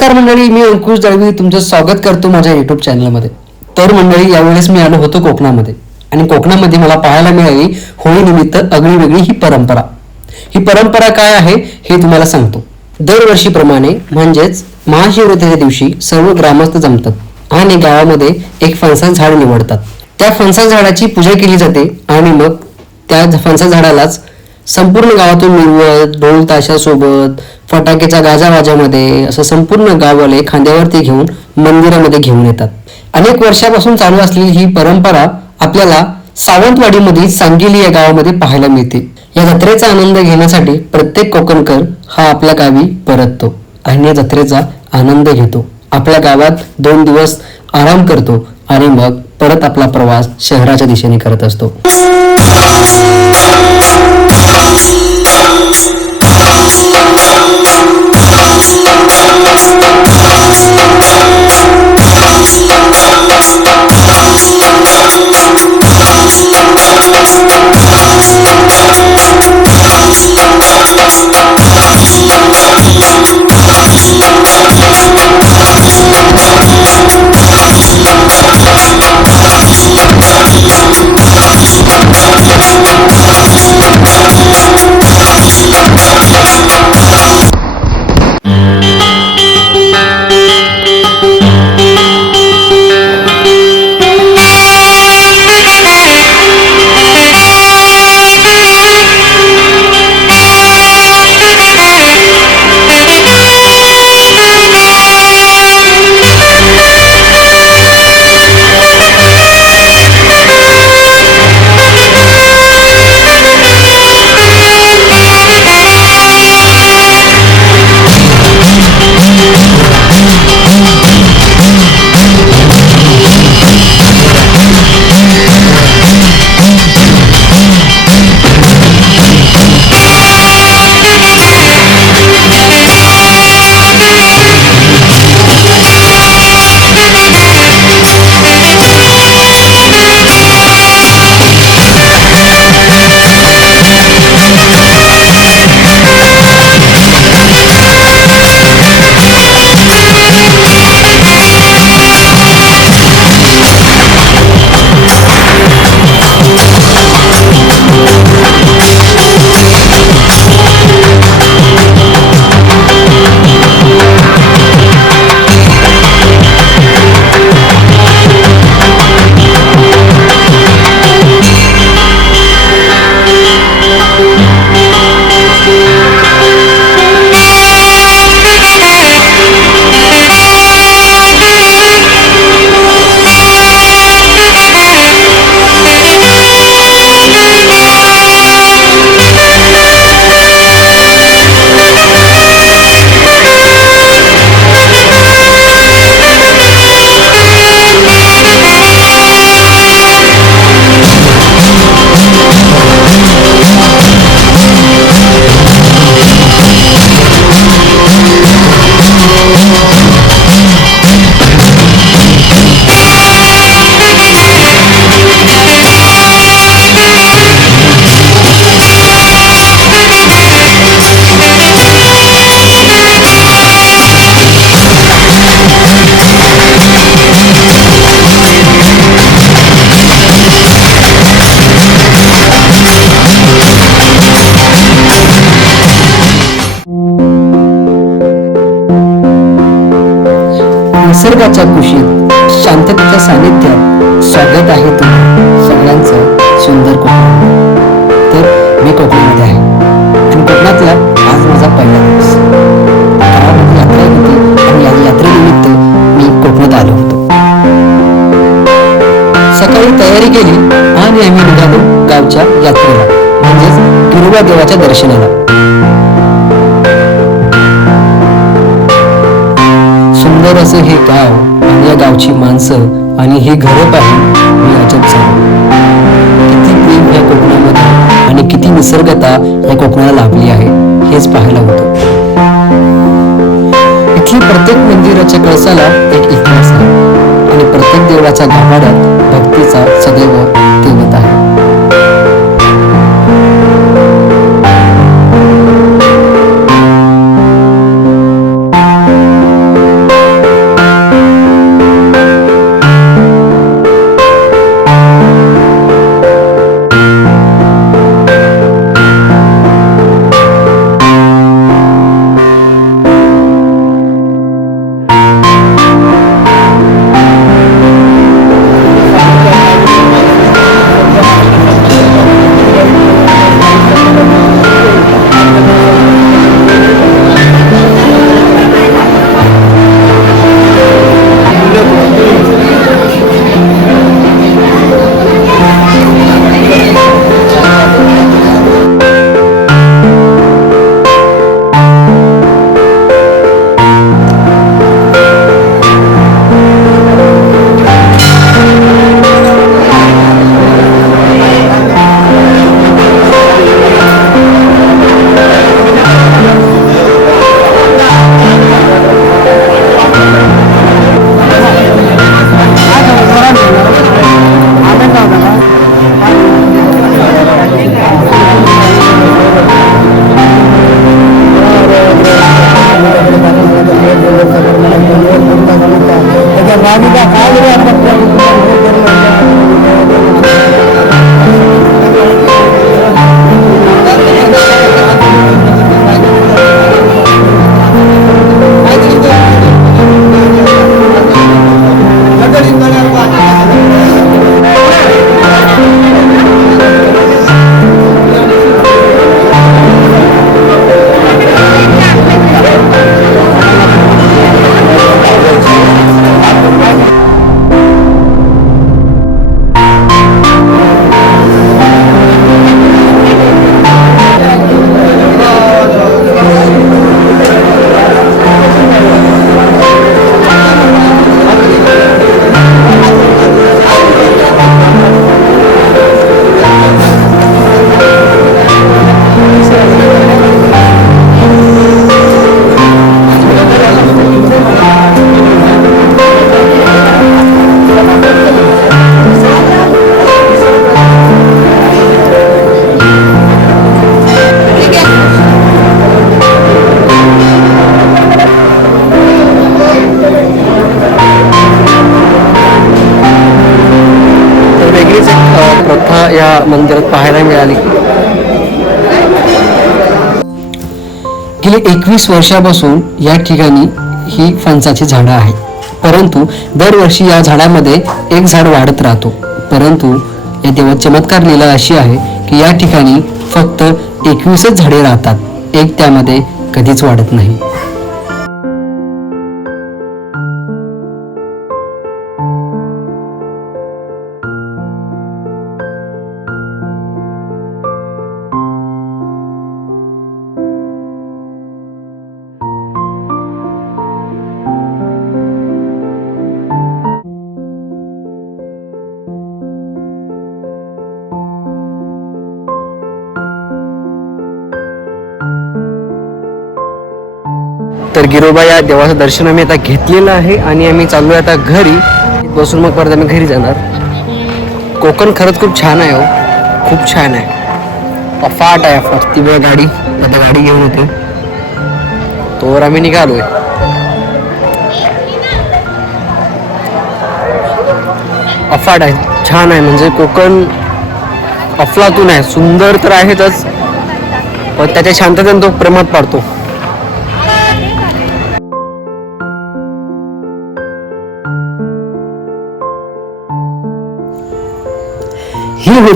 नमस्कार मंडळी मी अंकुश दळवी तुमचं स्वागत करतो माझ्या युट्यूब चॅनलमध्ये तर मंडळी यावेळेस मी आलो होतो कोकणामध्ये. आणि कोकणामध्ये मला पाहायला मिळाली होळीनिमित्त निमित्त वेगळी ही परंपरा. ही परंपरा काय आहे हे तुम्हाला सांगतो. दरवर्षीप्रमाणे म्हणजेच महाशिवरात्रीच्या दिवशी सर्व ग्रामस्थ जमतात आणि गावामध्ये एक फणसा झाड निवडतात. त्या फणसा झाडाची पूजा केली जाते आणि मग त्या फणसा झाडालाच संपूर्ण गावातून मिरवत ढोल ताशासोबत फटाकेच्या गाजावाजामध्ये असं संपूर्ण गाववाले खांद्यावरती घेऊन मंदिरामध्ये घेऊन येतात. अनेक वर्षापासून चालू असलेली ही परंपरा आपल्याला सावंतवाडीमधील सांगिली या गावामध्ये पाहायला मिळते. या जत्रेचा आनंद घेण्यासाठी प्रत्येक कोकणकर हा आपल्या गावी परततो आणि या जत्रेचा आनंद घेतो. आपल्या गावात दोन दिवस आराम करतो आणि मग परत आपला प्रवास शहराच्या दिशेने करत असतो. Thank you. निसर्गाच्या कुशीत शांततेच्या सानिध्यात स्वागत आहे तुम्ही सगळ्यांचं सुंदर कोकण तर मी कोकणामध्ये आहे. आणि कोकणातला आज माझा पहिला दिवस. गावामध्ये यात्रा होती आणि या यात्रेनिमित्त मी कोकणात आलो होतो. सकाळी तयारी केली आणि आम्ही निघालो गावच्या यात्रेला म्हणजेच दुर्गा देवाच्या दर्शनाला. सुंदर असं हे गाव आणि या गावची माणसं आणि हे घरं पाहून मी अजब झालो. किती प्रेम या कोकणामध्ये आणि किती निसर्गता या कोकणाला लाभली आहे हेच पाहायला होतं. इथली प्रत्येक मंदिराच्या कळसाला एक इतिहास आहे आणि प्रत्येक देवळाच्या गाभाड्यात भक्तीचा सदैव तेवत आहे. गेली एकवीस वर्षापासून या ठिकाणी ही फणसाची झाडं आहेत. परंतु दरवर्षी या झाडामध्ये एक झाड वाढत राहतो. परंतु या देवा चमत्कार लिहिला अशी आहे की या ठिकाणी फक्त एकवीसच झाडे राहतात. एक त्यामध्ये कधीच वाढत नाही. तर गिरोबा या देवाचं दर्शन आम्ही आता घेतलेलं आहे आणि आम्ही चाललोय आता घरी. बसून मग परत आम्ही घरी जाणार. कोकण खरंच खूप छान आहे हो. खूप छान आहे. अफाट आहे अफाट. ती बघा गाडी. आता गाडी घेऊन येते तोवर आम्ही निघालोय. अफाट आहे. छान आहे. म्हणजे कोकण अफलातून आहे. सुंदर तर आहेतच. पण त्याच्या शांततेने तो प्रेमात पाडतो.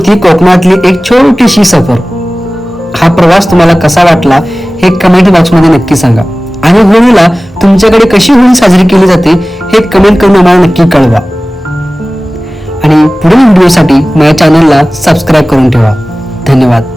होती कोकणातली एक छोटीशी सफर. हा प्रवास तुम्हाला कसा वाटला हे कमेंट बॉक्समध्ये नक्की सांगा. आणि होळीला तुमच्याकडे कशी होळी साजरी केली जाते हे कमेंट करून आम्हाला नक्की कळवा. आणि पुढील व्हिडिओसाठी माझ्या चॅनलला सबस्क्राईब करून ठेवा. धन्यवाद.